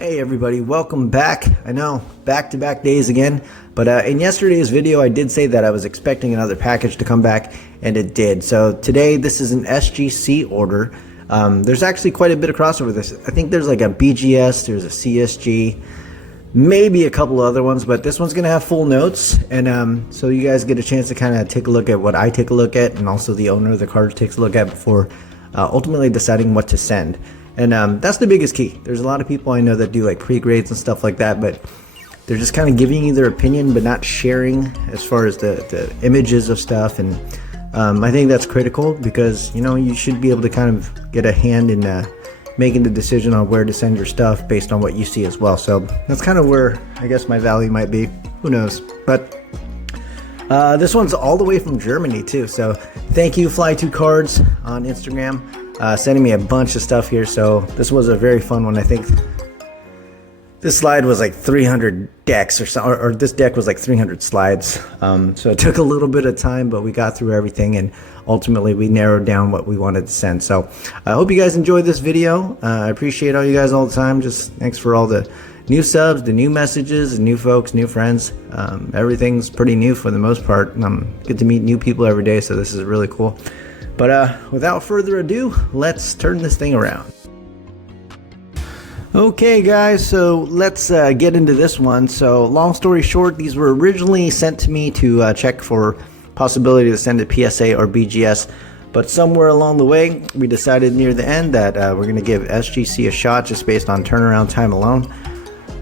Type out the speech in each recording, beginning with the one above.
Hey everybody, welcome back. I know, back-to-back days again, but in yesterday's video I did say that I was expecting another package to come back, and it did. So today this is an SGC order. There's actually quite a bit of crossover this. I think there's like a BGS, there's a CSG, maybe a couple other ones, but this one's going to have full notes, and so you guys get a chance to kind of take a look at what I take a look at, and also the owner of the card takes a look at before ultimately deciding what to send. And that's the biggest key. There's a lot of people I know that do like pre-grades and stuff like that, but they're just kind of giving you their opinion but not sharing as far as the images of stuff. And I think that's critical because, you know, you should be able to kind of get a hand in making the decision on where to send your stuff based on what you see as well. So that's kind of where I guess my value might be. Who knows? But this one's all the way from Germany too. So thank you, Fly2Cards on Instagram. Sending me a bunch of stuff here, so this was a very fun one. I think this slide was like 300 decks or so, or this deck was like 300 slides. So it took a little bit of time, but we got through everything, and ultimately we narrowed down what we wanted to send. So I hope you guys enjoyed this video. I appreciate all you guys all the time. Just thanks for all the new subs, the new messages, the new folks, new friends. Everything's pretty new for the most part. Get to meet new people every day, so this is really cool. But without further ado, let's turn this thing around. Okay guys, so let's get into this one. So long story short, these were originally sent to me to check for possibility to send to PSA or BGS, but somewhere along the way we decided near the end that we're going to give SGC a shot just based on turnaround time alone.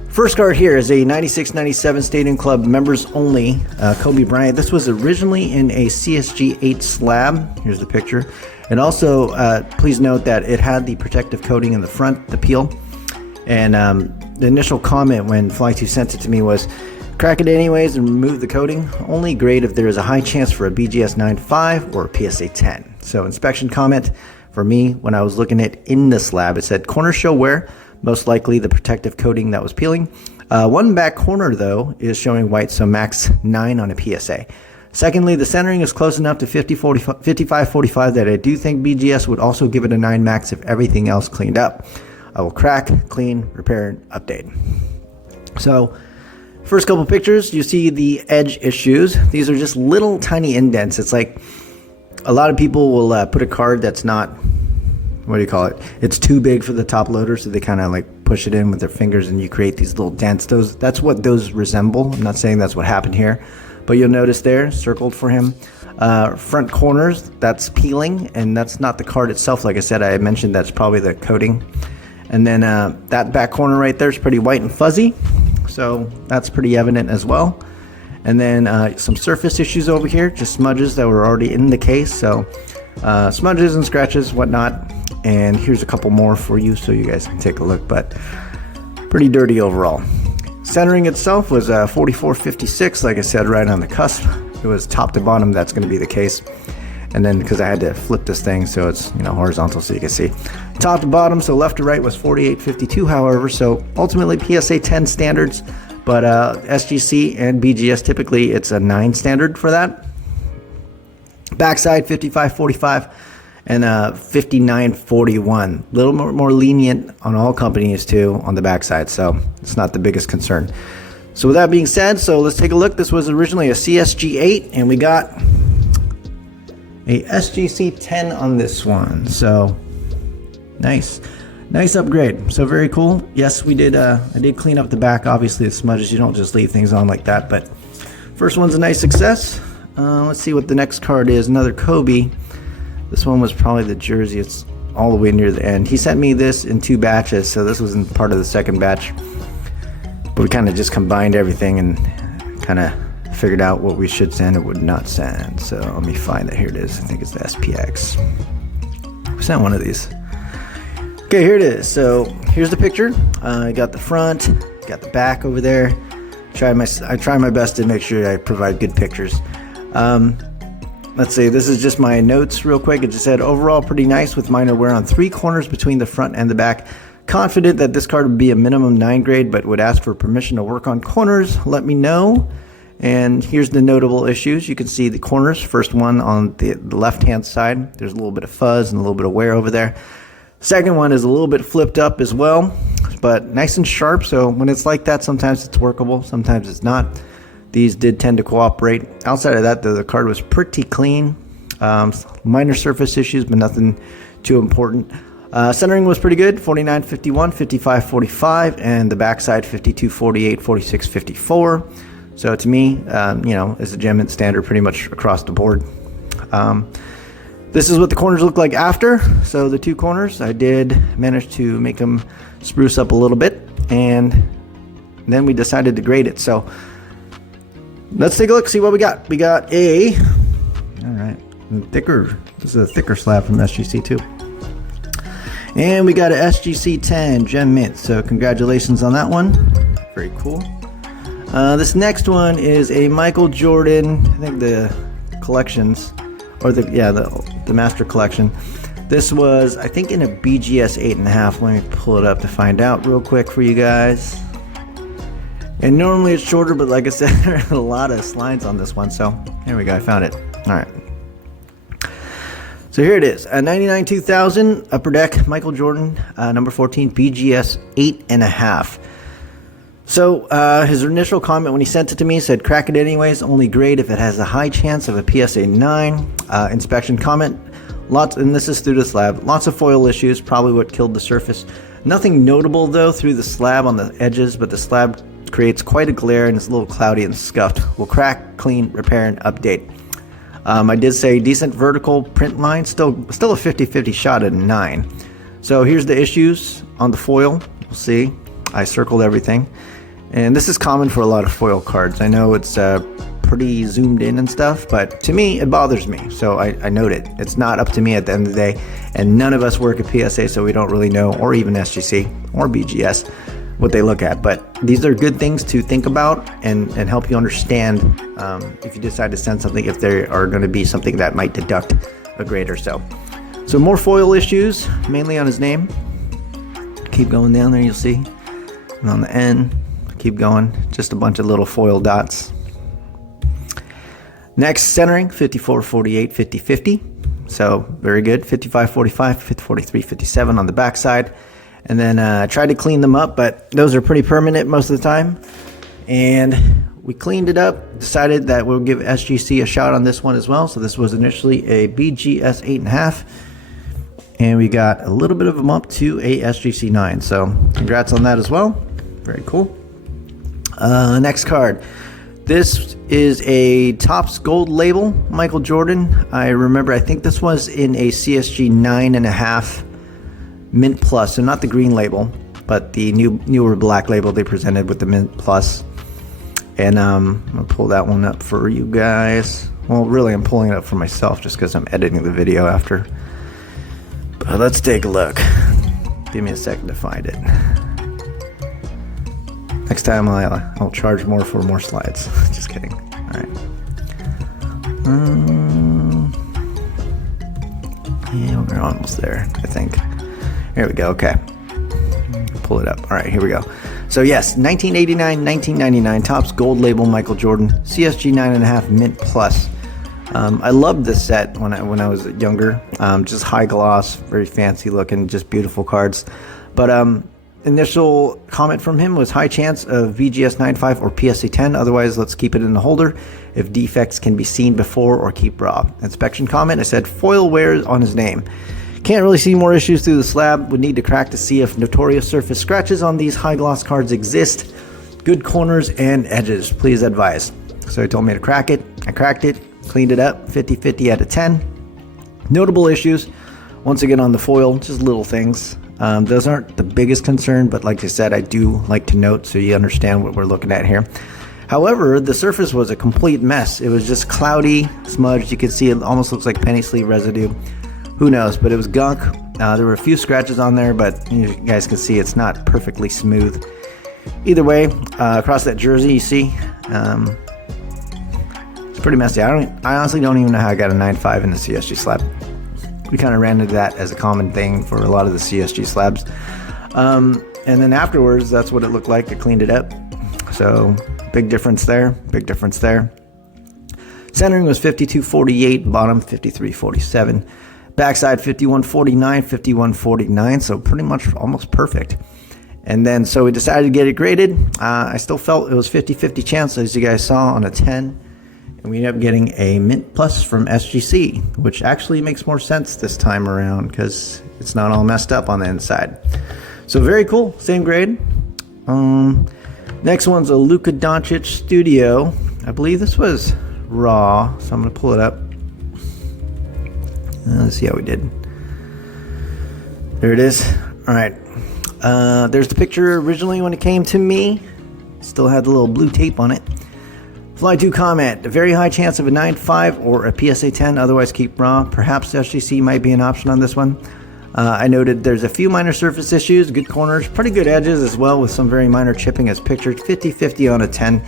First card here is a 96-97 Stadium Club members only Kobe Bryant. This was originally in a CSG 8 slab. Here's the picture. And also, please note that it had the protective coating in the front, the peel. And the initial comment when Fly2 sent it to me was, crack it anyways and remove the coating. Only grade if there is a high chance for a BGS 9.5 or a PSA 10. So inspection comment for me when I was looking at in the slab, it said corner show wear. Most likely the protective coating that was peeling. One back corner though is showing white, so max 9 on a PSA. Secondly, the centering is close enough to 55-45 that I do think BGS would also give it a 9 max if everything else cleaned up. I will crack, clean, repair, and update. So first couple pictures, you see the edge issues. These are just little tiny indents. It's like a lot of people will put a card that's not, what do you call it? It's too big for the top loader, so they kind of like push it in with their fingers and you create these little dents. That's what those resemble. I'm not saying that's what happened here, but you'll notice there, circled for him. Front corners, that's peeling, and that's not the card itself. Like I said, I mentioned that's probably the coating. And then that back corner right there is pretty white and fuzzy, so that's pretty evident as well. And then some surface issues over here, just smudges that were already in the case, so smudges and scratches, whatnot. And here's a couple more for you so you guys can take a look, but pretty dirty overall. Centering itself was 44-56, like I said, right on the cusp. It was top to bottom, that's going to be the case. And then because I had to flip this thing so it's, you know, horizontal so you can see. Top to bottom, so left to right was 48-52, however, so ultimately PSA 10 standards, but SGC and BGS typically it's a 9 standard for that. Backside 55-45. And 59-41, a little more lenient on all companies too on the backside, so it's not the biggest concern. So with that being said, so let's take a look. This was originally a CSG 8, and we got a SGC 10 on this one. So nice upgrade. So very cool. Yes, we did. I did clean up the back. Obviously, the smudges. You don't just leave things on like that. But first one's a nice success. Let's see what the next card is. Another Kobe. This one was probably the jersey. It's all the way near the end. He sent me this in 2 batches, so this wasn't part of the second batch. But we kind of just combined everything and kind of figured out what we should send and would not send. So let me find it. Here it is. I think it's the SPX. We sent one of these. Okay, here it is. So here's the picture. I got the front, got the back over there. I try my best to make sure I provide good pictures. Let's see, this is just my notes real quick. It just said, overall pretty nice with minor wear on 3 corners between the front and the back. Confident that this card would be a minimum 9 grade, but would ask for permission to work on corners. Let me know. And here's the notable issues. You can see the corners. First one on the left-hand side. There's a little bit of fuzz and a little bit of wear over there. Second one is a little bit flipped up as well. but nice and sharp. So when it's like that, sometimes it's workable, sometimes it's not. These did tend to cooperate. Outside of that, though, the card was pretty clean. Minor surface issues, but nothing too important. Centering was pretty good, 49.51, 55.45, and the backside 52.48, 46.54. So to me, is a gem and standard pretty much across the board. This is what the corners look like after. So the two corners, I did manage to make them spruce up a little bit, and then we decided to grade it. So let's take a look, see what we got. We got all right, thicker. This is a thicker slab from SGC too. And we got a SGC 10 Gem Mint. So congratulations on that one. Very cool. This next one is a Michael Jordan, I think the collections, or the master collection. This was, I think, in a BGS 8.5. Let me pull it up to find out real quick for you guys. And normally it's shorter, but like I said, there are a lot of slides on this one. So here we go, I found it. All right. So here it is, a 99 2000 Upper Deck Michael Jordan, number 14 BGS 8.5. So his initial comment when he sent it to me said, crack it anyways, only grade if it has a high chance of a PSA 9. Inspection comment, and this is through the slab, lots of foil issues, probably what killed the surface. Nothing notable though through the slab on the edges, but the slab creates quite a glare and it's a little cloudy and scuffed. Will crack, clean, repair, and update. I did say decent vertical print line, still a 50-50 shot at a 9. So here's the issues on the foil. We'll see. I circled everything. And this is common for a lot of foil cards. I know it's pretty zoomed in and stuff, but to me, it bothers me. So I note it. It's not up to me at the end of the day. And none of us work at PSA, so we don't really know, or even SGC or BGS, what they look at. But these are good things to think about and help you understand if you decide to send something, if there are going to be something that might deduct a grade or so. So more foil issues, mainly on his name. Keep going down there, you'll see. And on the end, keep going, just a bunch of little foil dots. Next, centering, 54.48, 50.50. So very good, 55.45, 50.43, 57 on the backside. And then I tried to clean them up, but those are pretty permanent most of the time. And we cleaned it up, decided that we'll give SGC a shot on this one as well. So this was initially a BGS 8.5. And we got a little bit of them up to a SGC 9. So congrats on that as well. Very cool. Next card. This is a Topps Gold label, Michael Jordan. I remember, I think this was in a CSG 9.5 Mint Plus. So not the green label, but the newer black label they presented with the Mint Plus. And I'm going to pull that one up for you guys. Well, really, I'm pulling it up for myself just because I'm editing the video after. But let's take a look. Give me a second to find it. Next time I'll charge more for more slides. Just kidding. All right. Yeah, we're almost there, I think. Here we go. Okay. Pull it up. All right, here we go. So yes, 1989, 1999 Topps Gold label Michael Jordan CSG 9.5 Mint Plus. I loved this set when I was younger. Just high gloss, very fancy looking, just beautiful cards. But initial comment from him was high chance of VGS 9.5 or PSA 10. Otherwise, let's keep it in the holder if defects can be seen before or keep raw. Inspection comment, I said foil wear on his name. Can't really see more issues through the slab. Would need to crack to see if notorious surface scratches on these high gloss cards exist. Good corners and edges. Please advise. So he told me to crack it. I cracked it, cleaned it up, 50-50 out of 10. Notable issues, once again on the foil, just little things. Those aren't the biggest concern, but like I said, I do like to note so you understand what we're looking at here. However, the surface was a complete mess. It was just cloudy, smudged. You can see it almost looks like penny sleeve residue. Who knows, but it was gunk. There were a few scratches on there, but you guys can see it's not perfectly smooth. Either way, across that jersey, you see, it's pretty messy. I honestly don't even know how I got a 9.5 in the CSG slab. We kind of ran into that as a common thing for a lot of the CSG slabs. And then afterwards, that's what it looked like. I cleaned it up. So big difference there, big difference there. Centering was 52.48, bottom 53.47. Backside 51.49, 51.49, so pretty much almost perfect. And then so we decided to get it graded. I still felt it was 50-50 chance, as you guys saw, on a 10. And we ended up getting a Mint Plus from SGC, which actually makes more sense this time around because it's not all messed up on the inside. So very cool, same grade. Next one's a Luka Dončić Studio. I believe this was raw, so I'm gonna pull it up. Let's see how we did. There it is. All right. There's the picture originally when it came to me. Still had the little blue tape on it. Fly 2 comment. A very high chance of a 9.5 or a PSA 10, otherwise keep raw. Perhaps SGC might be an option on this one. I noted there's a few minor surface issues, good corners, pretty good edges as well, with some very minor chipping as pictured. 50-50 on a 10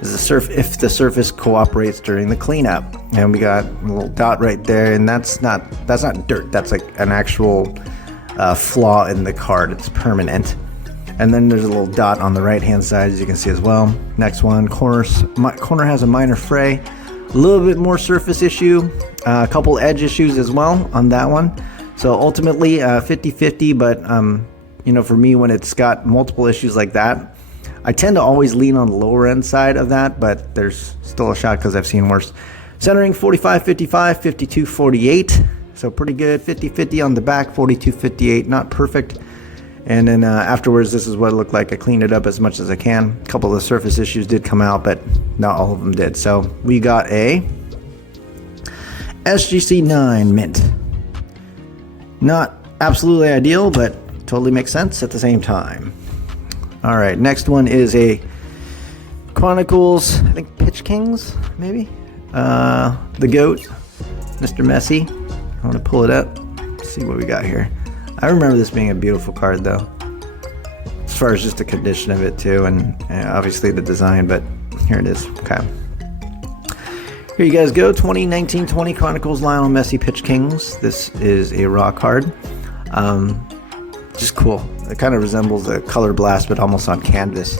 is if the surface cooperates during the cleanup. And we got a little dot right there, and that's not dirt. That's like an actual flaw in the card. It's permanent. And then there's a little dot on the right hand side, as you can see as well. Next one, corner has a minor fray, a little bit more surface issue, a couple edge issues as well on that one. So ultimately 50-50, but you know, for me, when it's got multiple issues like that, I tend to always lean on the lower end side of that, but there's still a shot because I've seen worse. Centering 45-55, 52-48, so pretty good. 50-50 on the back, 42-58, not perfect. And then afterwards, this is what it looked like. I cleaned it up as much as I can. A couple of the surface issues did come out, but not all of them did. So we got a SGC 9 Mint. Not absolutely ideal, but totally makes sense at the same time. All right, next one is a Chronicles, I think Pitch Kings, maybe? The GOAT, Mr. Messi. I want to pull it up, see what we got here. I remember this being a beautiful card, though, as far as just the condition of it, too, and obviously the design, but here it is. Okay. Here you guys go, 2019-20 Chronicles Lionel Messi Pitch Kings. This is a raw card. Just cool. It kind of resembles a Color Blast, but almost on canvas.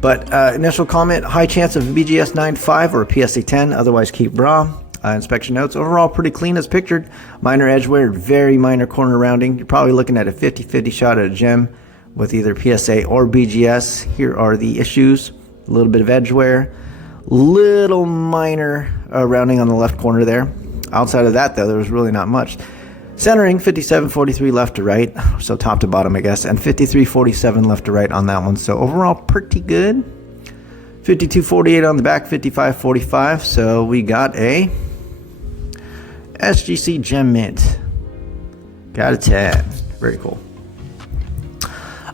But initial comment, high chance of BGS 9.5 or a PSA 10, otherwise keep raw. Inspection notes, overall pretty clean as pictured. Minor edge wear, very minor corner rounding. You're probably looking at a 50-50 shot at a gem with either PSA or BGS. Here are the issues. A little bit of edge wear. Little minor rounding on the left corner there. Outside of that, though, there was really not much. Centering 57-43 left to right, so top to bottom, I guess, and 53-47 left to right on that one. So overall, pretty good. 52-48 on the back, 55-45. So we got a SGC Gem Mint. Got a 10. Very cool.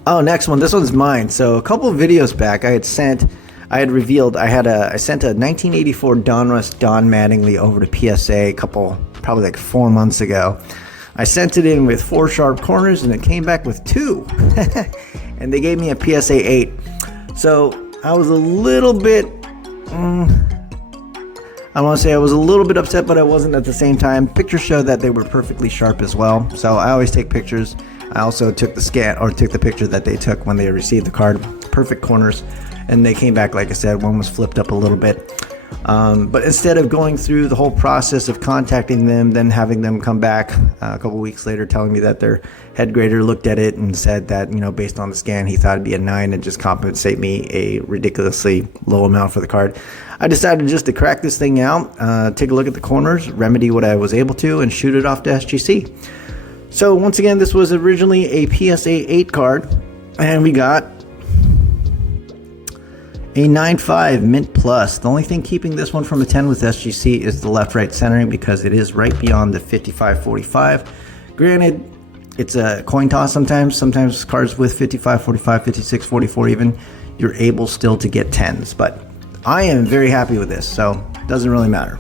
Oh, next one. This one's mine. So a couple of videos back, I sent a 1984 Donruss Don Mattingly over to PSA probably like 4 months ago. I sent it in with 4 sharp corners and it came back with 2. And they gave me a PSA 8. So I was a little bit, I want to say I was a little bit upset, but I wasn't at the same time. Pictures showed that they were perfectly sharp as well. So I always take pictures. I also took the picture that they took when they received the card. Perfect corners. And they came back, like I said, one was flipped up a little bit. But instead of going through the whole process of contacting them, then having them come back a couple weeks later telling me that their head grader looked at it and said that, you know, based on the scan, he thought it'd be a 9 and just compensate me a ridiculously low amount for the card, I decided just to crack this thing out, take a look at the corners, remedy what I was able to, and shoot it off to SGC. So once again, this was originally a PSA 8 card, and we got a 9.5 Mint Plus. The only thing keeping this one from a 10 with SGC is the left-right centering because it is right beyond the 55-45. Granted, it's a coin toss sometimes. Sometimes cards with 55-45, 56-44 even, you're able still to get 10s. But I am very happy with this, so it doesn't really matter.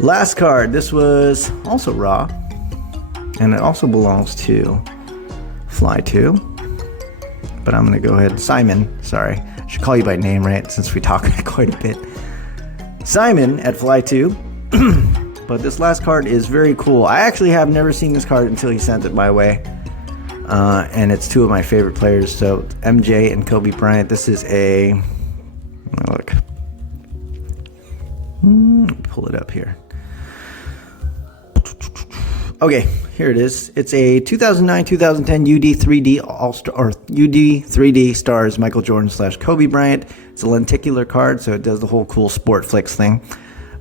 Last card. This was also raw, and it also belongs to Fly 2. But I'm going to go ahead. Simon, sorry. I should call you by name, right? Since we talk quite a bit. Simon at Fly 2. But this last card is very cool. I actually have never seen this card until he sent it my way. And it's 2 of my favorite players. So MJ and Kobe Bryant. This is a... Look. Pull it up here. Okay, here it is. It's a 2009-2010 UD 3D All-Star or UD 3D Stars Michael Jordan / Kobe Bryant. It's a lenticular card, so it does the whole cool sport flicks thing.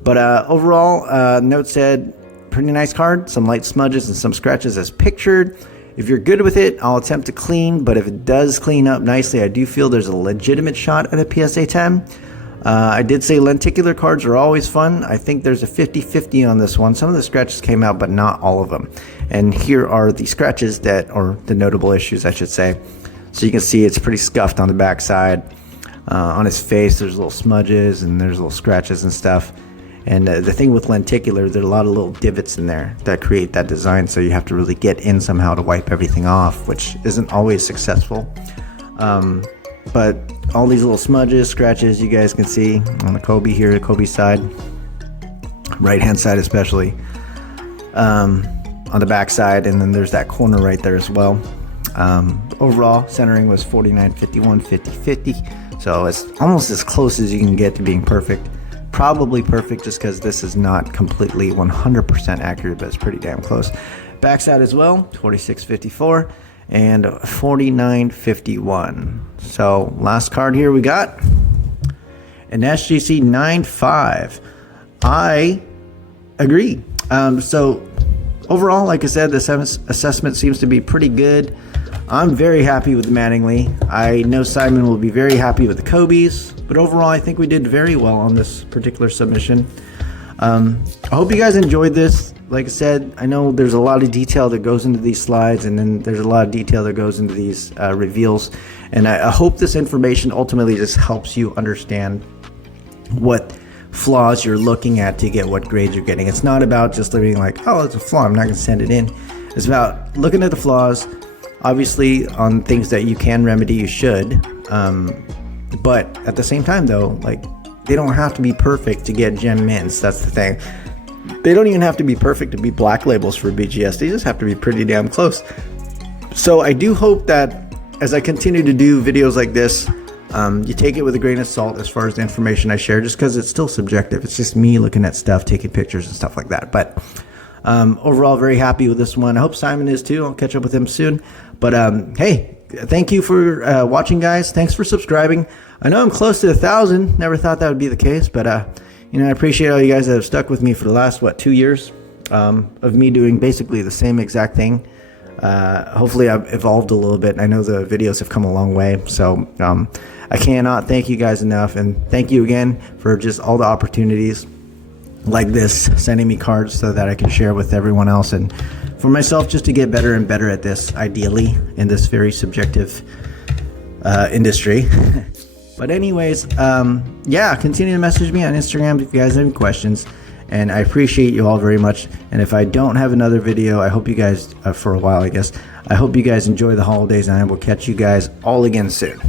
But overall, note said, pretty nice card. Some light smudges and some scratches as pictured. If you're good with it, I'll attempt to clean, but if it does clean up nicely, I do feel there's a legitimate shot at a PSA 10. I did say lenticular cards are always fun. I think there's a 50-50 on this one. Some of the scratches came out, but not all of them. And here are the scratches or the notable issues, I should say. So you can see it's pretty scuffed on the back side. On his face, there's little smudges and there's little scratches and stuff. And the thing with lenticular, there are a lot of little divots in there that create that design. So you have to really get in somehow to wipe everything off, which isn't always successful. But all these little smudges, scratches, you guys can see on the Kobe here, the Kobe side, right hand side especially, on the back side, and then there's that corner right there as well. Overall centering was 49-51, 50-50, so it's almost as close as you can get to being perfect. Probably perfect just because this is not completely 100% accurate, but it's pretty damn close. Backside as well, 46-54 and 49-51. So last card here we got an SGC 9.5. I agree. So overall, like I said, the assessment seems to be pretty good. I'm very happy with the Mattingly. I know Simon will be very happy with the Kobe's, but overall I think we did very well on this particular submission. I hope you guys enjoyed this. Like I said, I know there's a lot of detail that goes into these slides, and then there's a lot of detail that goes into these reveals, and I hope this information ultimately just helps you understand what flaws you're looking at to get what grades you're getting. It's not about just living like, oh, it's a flaw, I'm not going to send it in. It's about looking at the flaws. Obviously, on things that you can remedy, you should. But at the same time, though, like, they don't have to be perfect to get gem mints. That's the thing. They don't even have to be perfect to be black labels for BGS. They just have to be pretty damn close. So I do hope that as I continue to do videos like this, you take it with a grain of salt as far as the information I share, just because it's still subjective. It's just me looking at stuff, taking pictures and stuff like that. But overall, very happy with this one. I hope Simon is too. I'll catch up with him soon. But hey, thank you for watching, guys. Thanks for subscribing. I know I'm close to 1,000. Never thought that would be the case, but you know, I appreciate all you guys that have stuck with me for the last 2 years of me doing basically the same exact thing. Hopefully I've evolved a little bit. I know the videos have come a long way, so I cannot thank you guys enough, and thank you again for just all the opportunities like this, sending me cards so that I can share with everyone else, and for myself just to get better and better at this, ideally, in this very subjective industry. But anyways, yeah, continue to message me on Instagram if you guys have any questions, and I appreciate you all very much. And if I don't have another video, I hope you guys, for a while I guess, I hope you guys enjoy the holidays, and I will catch you guys all again soon.